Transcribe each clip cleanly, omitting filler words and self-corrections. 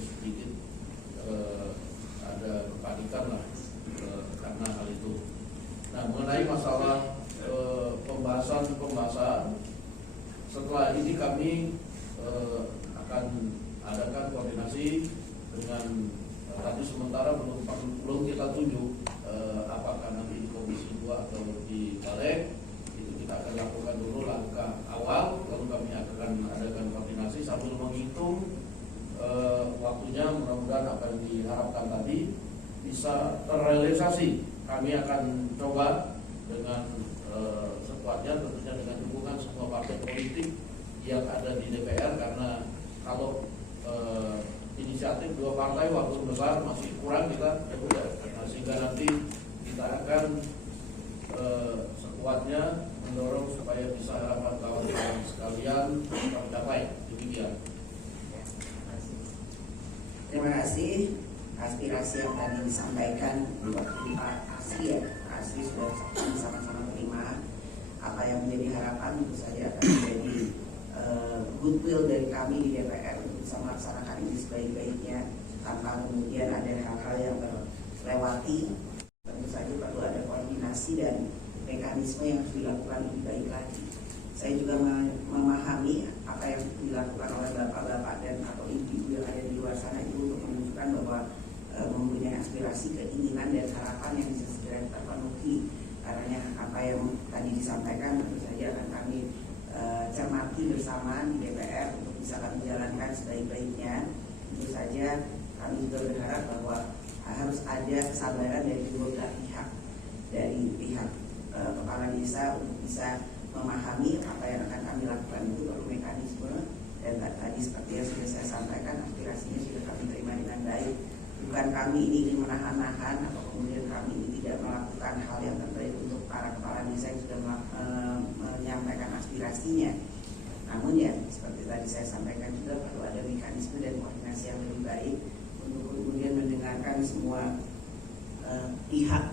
sedikit ada kepanikan lah karena hal itu. Nah, mengenai masalah pembahasan setelah ini kami akan adakan koordinasi dengan tapi sementara belum kita tunjuk apakah nanti di Komisi 2 atau di Balik. Itu kita akan lakukan dulu langkah awal, lalu kami akan adakan koordinasi sambil menghitung waktunya. Mudah-mudahan apa yang diharapkan tadi bisa terrealisasi. Kami akan coba dengan sekuatnya, tentunya dengan dukungan semua partai politik yang ada di DPR, karena kalau inisiatif dua partai waktu besar masih kurang kita sehingga nanti kita akan sekuatnya mendorong supaya bisa harapan kawan-kawan sekalian tercapai. Demikian. Terima kasih. Aspirasi yang tadi disampaikan waktu Pak Asri, ya, Pak Asri sudah sama-sama terima. Apa yang menjadi harapan tentu saja akan menjadi goodwill dari kami di DPR untuk bisa melaksanakan ini sebaik-baiknya tanpa kemudian ada hal-hal yang terlewati. Tentu saja perlu ada koordinasi dan mekanisme yang harus dilakukan lebih baik lagi. Saya juga memahami apa yang dilakukan oleh bapak-bapak dan atau ibu-ibu yang ada di luar sana itu untuk menunjukkan bahwa mempunyai aspirasi, keinginan dan harapan yang bisa segera terpenuhi. Karena apa yang tadi disampaikan tentu saja akan kami cermati bersama di DPR untuk bisa kami jalankan sebaik-baiknya. Tentu saja kami juga berharap bahwa harus ada kesabaran dari dua belah pihak, dari pihak kepala desa untuk bisa memahami apa yang akan kami lakukan itu perlu mekanisme, dan tadi seperti yang sudah saya sampaikan aspirasinya sudah kami terima dengan baik. Bukan kami ini ingin menahan-nahan atau kemudian kami ini tidak melakukan hal yang terbaik untuk para kepala desa yang sudah menyampaikan aspirasinya. Namun ya seperti tadi saya sampaikan juga perlu ada mekanisme dan koordinasi yang lebih baik untuk kemudian mendengarkan semua pihak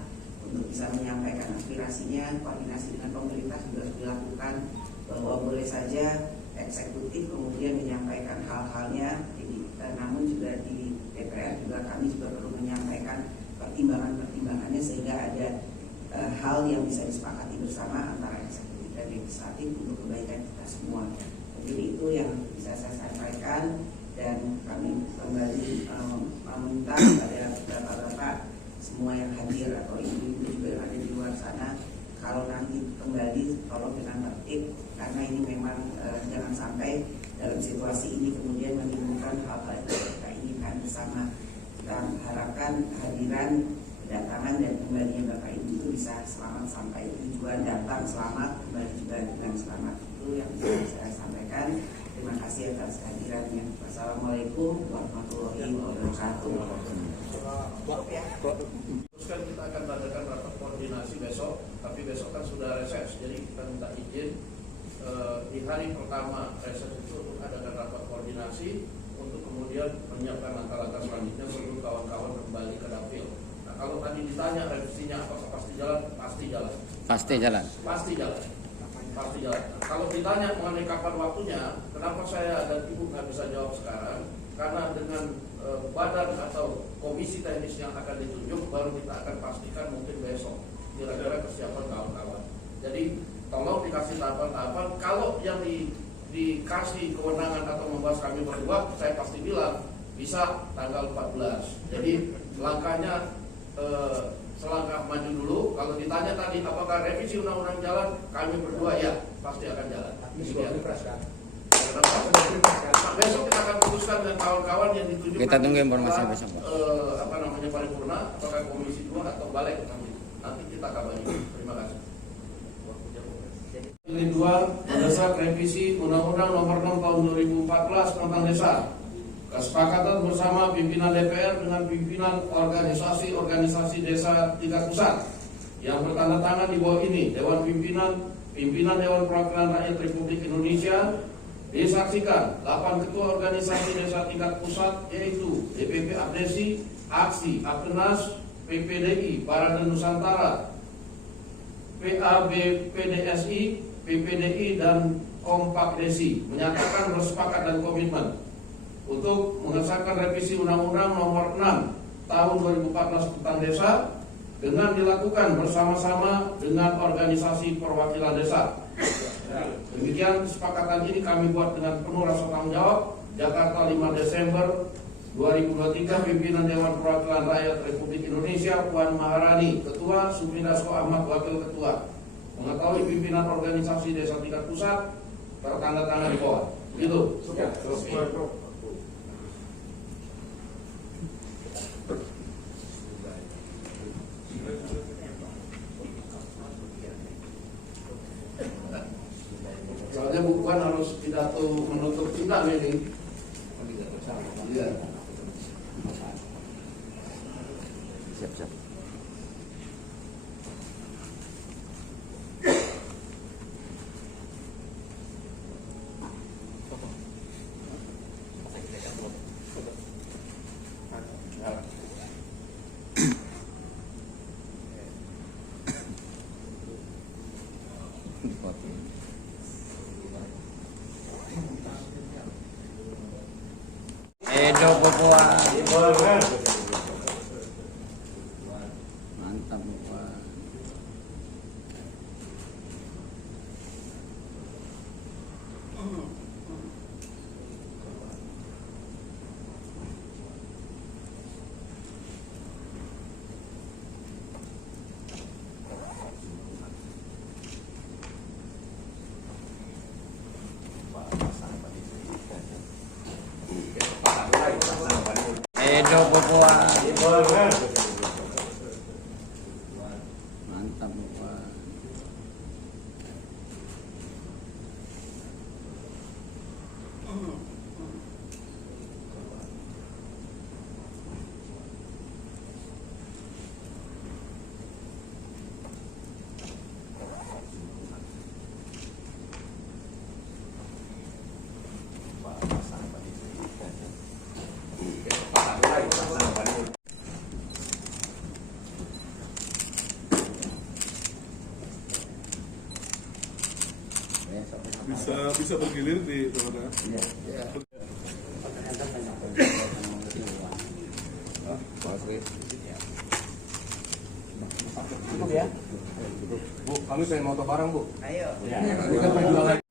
untuk bisa menyampaikan aspirasinya. Koordinasi dengan pemerintah juga harus dilakukan, bahwa boleh saja eksekutif kemudian menyampaikan hal-halnya, namun juga di DPR juga kami juga perlu menyampaikan pertimbangan-pertimbangannya sehingga ada hal yang bisa disepakati bersama antara eksekutif dan legislatif untuk kebaikan kita semua. Jadi itu yang bisa saya sampaikan, dan kami kembali meminta kepada bapak-bapak semua yang hadir atau ibu-ibu juga yang ada di luar sana, kalau nanti kembali tolong dengan tertib, karena ini memang jangan sampai dalam situasi ini kemudian menimbulkan hal-hal yang kita inginkan bersama. Kita harapkan kehadiran, kedatangan dan kembalinya Bapak Ibu itu bisa selamat sampai tujuan, datang selamat, kembali juga dengan selamat. Itu yang bisa saya sampaikan. Terima kasih atas kehadirannya. Wassalamualaikum warahmatullahi wabarakatuh. Terus kan kita akan adakan rapat koordinasi besok, tapi besok kan sudah reses, jadi kita minta izin di hari pertama reses itu untuk adakan rapat koordinasi untuk kemudian menyiapkan langkah-langkah selanjutnya sebelum kawan-kawan kembali ke dapil. Nah, kalau tadi ditanya revisinya apakah pasti jalan, pasti jalan. Pasti jalan. Pasti jalan. Pasti jalan. Kalau ditanya mengenai kapan waktunya, kenapa saya dan Ibu nggak bisa jawab sekarang? Karena dengan badan atau komisi teknis yang akan ditunjuk baru kita akan pastikan mungkin besok kira-kira kesiapan kawan-kawan. Jadi tolong dikasih tahapan-tahapan. Kalau yang dikasih kewenangan atau membahas kami berdua, saya pasti bilang bisa tanggal 14. Jadi langkahnya selangkah maju dulu. Kalau ditanya tadi apakah revisi undang-undang jalan, kami berdua ya pasti akan jalan. Besok kita akan putuskan dengan kawan-kawan yang ditunjuk. Kita tunggu informasi besok. Paripurna, apakah komisi 2 atau balik nanti kita kabari. Terima kasih. Ini 2 mendesak revisi Undang-Undang Nomor 6 Tahun 2014 tentang desa. Kesepakatan bersama pimpinan DPR dengan pimpinan organisasi desa tingkat pusat yang bertanda tangan di bawah ini. Dewan Pimpinan Dewan Perwakilan Rakyat Republik Indonesia. Disaksikan 8 ketua organisasi desa tingkat pusat, yaitu DPP Abdesi, Aksi, Apkenas, PPDI, Parade Nusantara, PABPDSI, PPDI, dan Kompak Desi menyatakan bersepakat dan komitmen untuk mengesahkan revisi Undang-Undang Nomor 6 Tahun 2014 tentang Desa dengan dilakukan bersama-sama dengan organisasi perwakilan desa. Demikian kesepakatan ini kami buat dengan penuh rasa tanggung jawab. Jakarta 5 Desember 2023, pimpinan Dewan Perwakilan Rakyat Republik Indonesia Puan Maharani, Ketua, Sumidasko Ahmad, Wakil Ketua. Mengetahui pimpinan organisasi desa tingkat pusat, tertanda tangan di bawah. Gitu. Soalnya bukan harus pidato menutup sidang ini. Iya. Siap. Edo Papua. Mantap Papua. Edo Papua. Mantap Papua. Bisa bergilir di mana? Ya. Cukup ya? Bu, kami pengen moto bareng, Bu. Ayo. Ya.